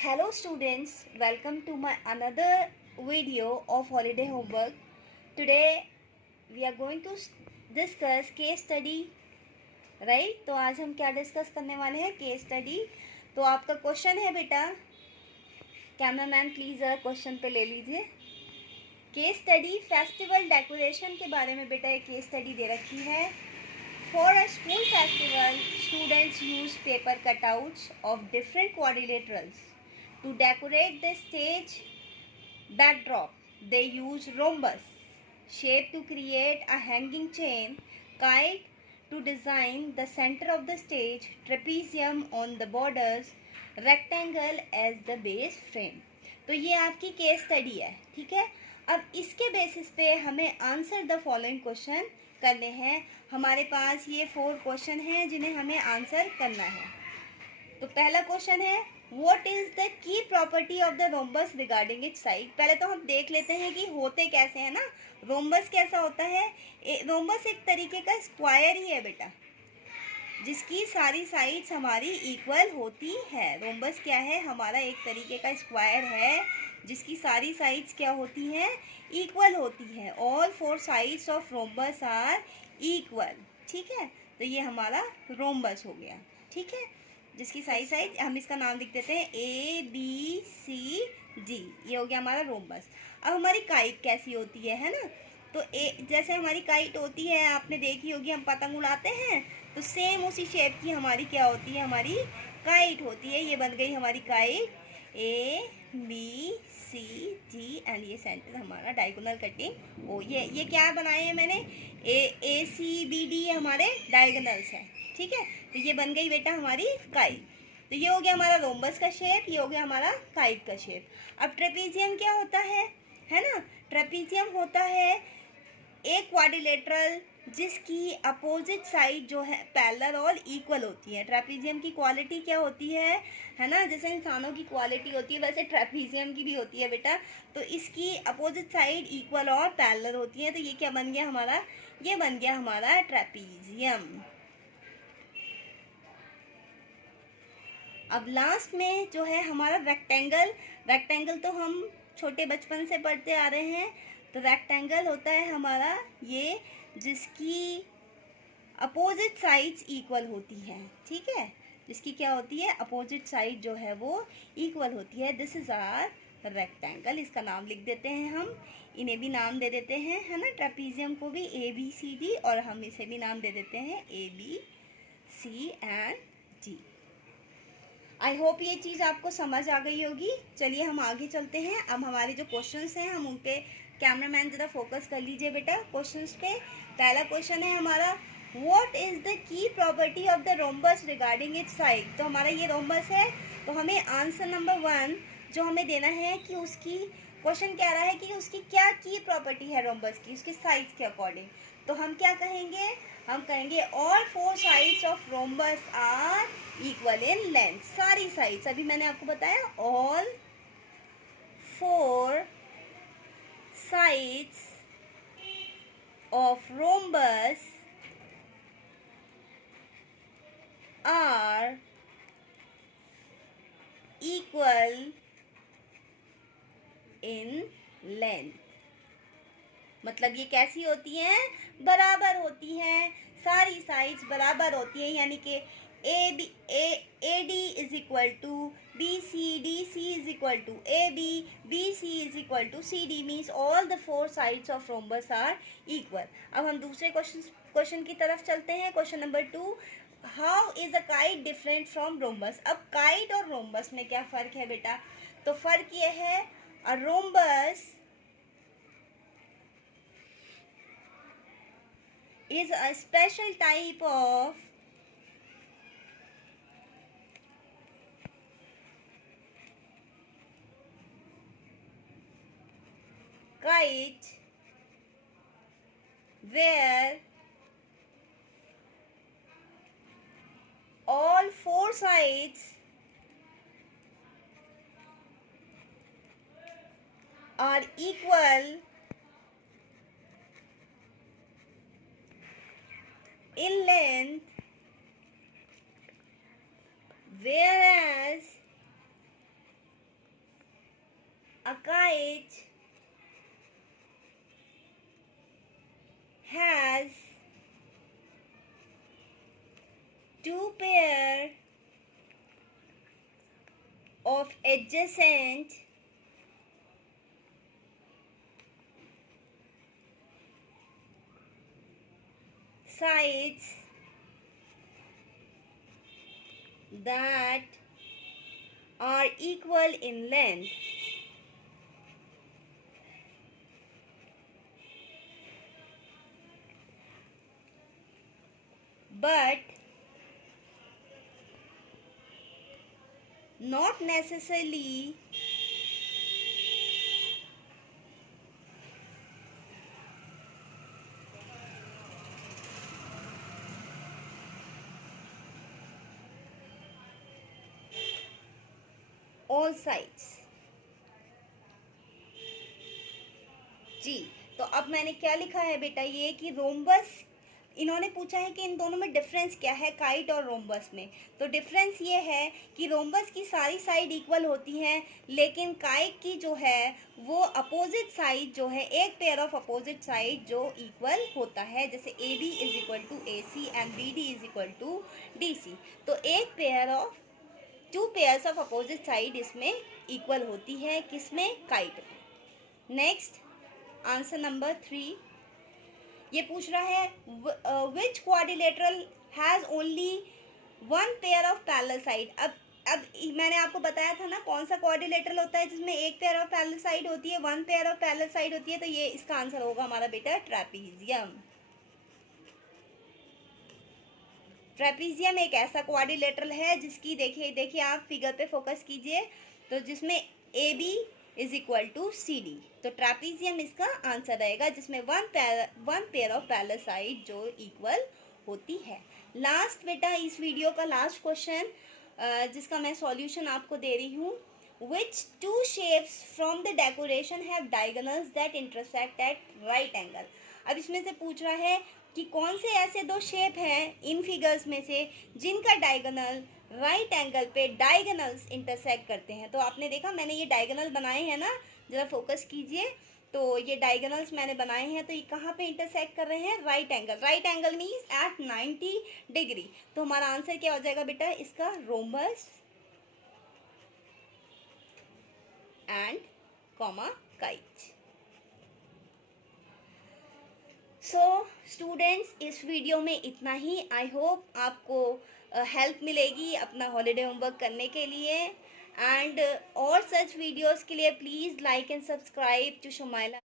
Hello students, welcome to my another video of holiday homework. Today we are going to discuss case study, right? तो आज हम क्या discuss करने वाले हैं? Case study. तो आपका क्वेश्चन है बेटा, कैमरामैन प्लीज जरा क्वेश्चन पे ले लीजिए. केस स्टडी फेस्टिवल डेकोरेशन के बारे में बेटा एक केस स्टडी दे रखी है. For a school festival, students use paper cutouts of different quadrilaterals to decorate the stage backdrop. They use rhombus shape to create a hanging chain, kite to design the center of the stage, trapezium on the borders, rectangle as the base frame. तो ये आपकी case study है, ठीक है. अब इसके basis पे हमें आंसर द फॉलोइंग क्वेश्चन करने हैं. हमारे पास ये 4 क्वेश्चन हैं जिन्हें हमें आंसर करना है. तो पहला क्वेश्चन है, what is the key property of the rhombus regarding it's side. पहले तो हम देख लेते हैं कि होते कैसे हैं ना. रोम्बस कैसा होता है? रोम्बस एक तरीके का स्क्वायर ही है बेटा, जिसकी सारी साइड्स हमारी इक्वल होती है. रोम्बस क्या है? हमारा एक तरीके का स्क्वायर है जिसकी सारी साइड्स क्या होती हैं? इक्वल होती है. All 4 sides of rhombus are equal. ठीक है, तो ये हमारा रोम्बस हो गया. ठीक है, जिसकी साइड हम इसका नाम लिख देते हैं ABCD. ये हो गया हमारा रोम्बस. अब हमारी काइट कैसी होती है ना. तो जैसे हमारी काइट होती है, आपने देखी होगी, हम पतंग उड़ाते हैं, तो सेम उसी शेप की हमारी क्या होती है? हमारी काइट होती है. ये बन गई हमारी काइट ABCD एंड ये सेंटर हमारा डायगोनल कटिंग. ओ ये क्या बनाए हैं मैंने? ACBD हमारे डायगोनल्स हैं. ठीक है, तो ये बन गई बेटा हमारी काइट. तो ये हो गया हमारा रोम्बस का शेप, ये हो गया हमारा काइट का शेप. अब ट्रेपीजियम क्या होता है ना. ट्रेपीजियम होता है एक क्वाड्रिलेटरल जिसकी अपोजिट साइड जो है पैरेलल और इक्वल होती है. ट्रेपीजियम की क्वालिटी क्या होती है ना. जैसे इंसानों की क्वालिटी होती है वैसे ट्रेपीजियम की भी होती है बेटा. तो इसकी अपोजिट साइड इक्वल और पैरेलल होती है. तो ये क्या बन गया हमारा? ये बन गया हमारा ट्रेपीजियम. अब लास्ट में जो है हमारा रेक्टेंगल. रेक्टेंगल तो हम छोटे बचपन से पढ़ते आ रहे हैं. तो रेक्टेंगल होता है हमारा ये जिसकी अपोजिट साइड्स इक्वल होती हैं. ठीक है, जिसकी क्या होती है? अपोजिट साइड जो है वो इक्वल होती है. This is are rectangle. इसका नाम लिख देते हैं हम. इन्हें भी नाम दे देते हैं, है ना. ट्रेपीजियम को भी ABCD और हम इसे भी नाम दे देते हैं ABC and D. I hope ये चीज़ आपको समझ आ गई होगी. चलिए हम आगे चलते हैं. अब हमारे जो क्वेश्चंस हैं हम उन पे कैमरामैन ज़रा फोकस कर लीजिए बेटा क्वेश्चंस पे. पहला क्वेश्चन है हमारा, what is the key property of the rhombus regarding it's side. तो हमारा ये रोम्बस है, तो हमें आंसर नंबर 1 जो हमें देना है कि उसकी क्वेश्चन कह रहा है कि उसकी क्या की प्रॉपर्टी है रोम्बस की, उसकी साइड्स के अकॉर्डिंग. तो हम क्या कहेंगे? हम कहेंगे all 4 sides of rhombus are equal in length. सारी साइड्स, अभी मैंने आपको बताया, all 4 sides of rhombus are equal in length. मतलब ये कैसी होती हैं? बराबर होती हैं. सारी साइड्स बराबर होती हैं, यानी कि AD is equal to BC, DC is equal to AB, BC is equal to CD, means all the 4 sides of rhombus are equal. अब हम दूसरे क्वेश्चन की तरफ चलते हैं. Question number 2, how is a kite different from rhombus. अब kite और rhombus में क्या फ़र्क है बेटा? तो फ़र्क ये है, a rhombus is a special type of kite where all 4 sides are equal in length, whereas A kite has two pair of adjacent sides that are equal in length. But not necessarily all sides. जी, तो अब मैंने क्या लिखा है बेटा, ये कि rhombus, इन्होंने पूछा है कि इन दोनों में डिफरेंस क्या है काइट और रोम्बस में। तो डिफरेंस ये है कि रोम्बस की सारी साइड इक्वल होती हैं, लेकिन काइट की जो है वो अपोजिट साइड जो है, एक पेयर ऑफ अपोजिट साइड जो इक्वल होता है, जैसे A B is equal to A C and B D is equal to D C. तो एक pair of two pairs of opposite side इसमें इक्वल होती है, किसमें, काइट में। नेक्स्ट आंसर नंबर 3, ये पूछ रहा है which quadrilateral has only one pair of parallel side. अब मैंने आपको बताया था ना कौन सा क्वाड्रिलेटरल होता है जिसमें एक पेयर ऑफ पैरेलल साइड होती है, one pair of parallel side होती है। तो ये इसका आंसर होगा हमारा बेटा ट्रेपीजियम। ट्रेपीजियम एक ऐसा क्वाड्रिलेटरल है जिसकी देखिए आप फिगर पे फोकस कीजिए, तो जिसमें A B is equal to C D. तो ट्रेपीजियम इसका आंसर रहेगा, जिसमें one pair of parallel side जो इक्वल होती है। लास्ट बेटा इस वीडियो का लास्ट क्वेश्चन जिसका मैं सॉल्यूशन आपको दे रही हूँ, which two shapes from the decoration have diagonals that intersect at right angle. अब इसमें से पूछ रहा है कि कौन से ऐसे दो शेप हैं इन फिगर्स में से जिनका डायगोनल राइट एंगल पे डायगोनल्स इंटरसेक्ट करते हैं। तो आपने देखा मैंने ये डायगोनल बनाए हैं ना, जरा फोकस कीजिए। तो ये डायगोनल्स मैंने बनाए हैं, तो ये कहाँ पे इंटरसेक्ट कर रहे हैं, right angle. Right angle means at 90 degree. तो हमारा आंसर क्या हो जाएगा बेटा इसका, rhombus and comma kite. So students, इस वीडियो में इतना ही। आई होप आपको हेल्प मिलेगी अपना हॉलीडे होमवर्क करने के लिए। एंड और सच वीडियोस के लिए please like and subscribe to शोमाइला।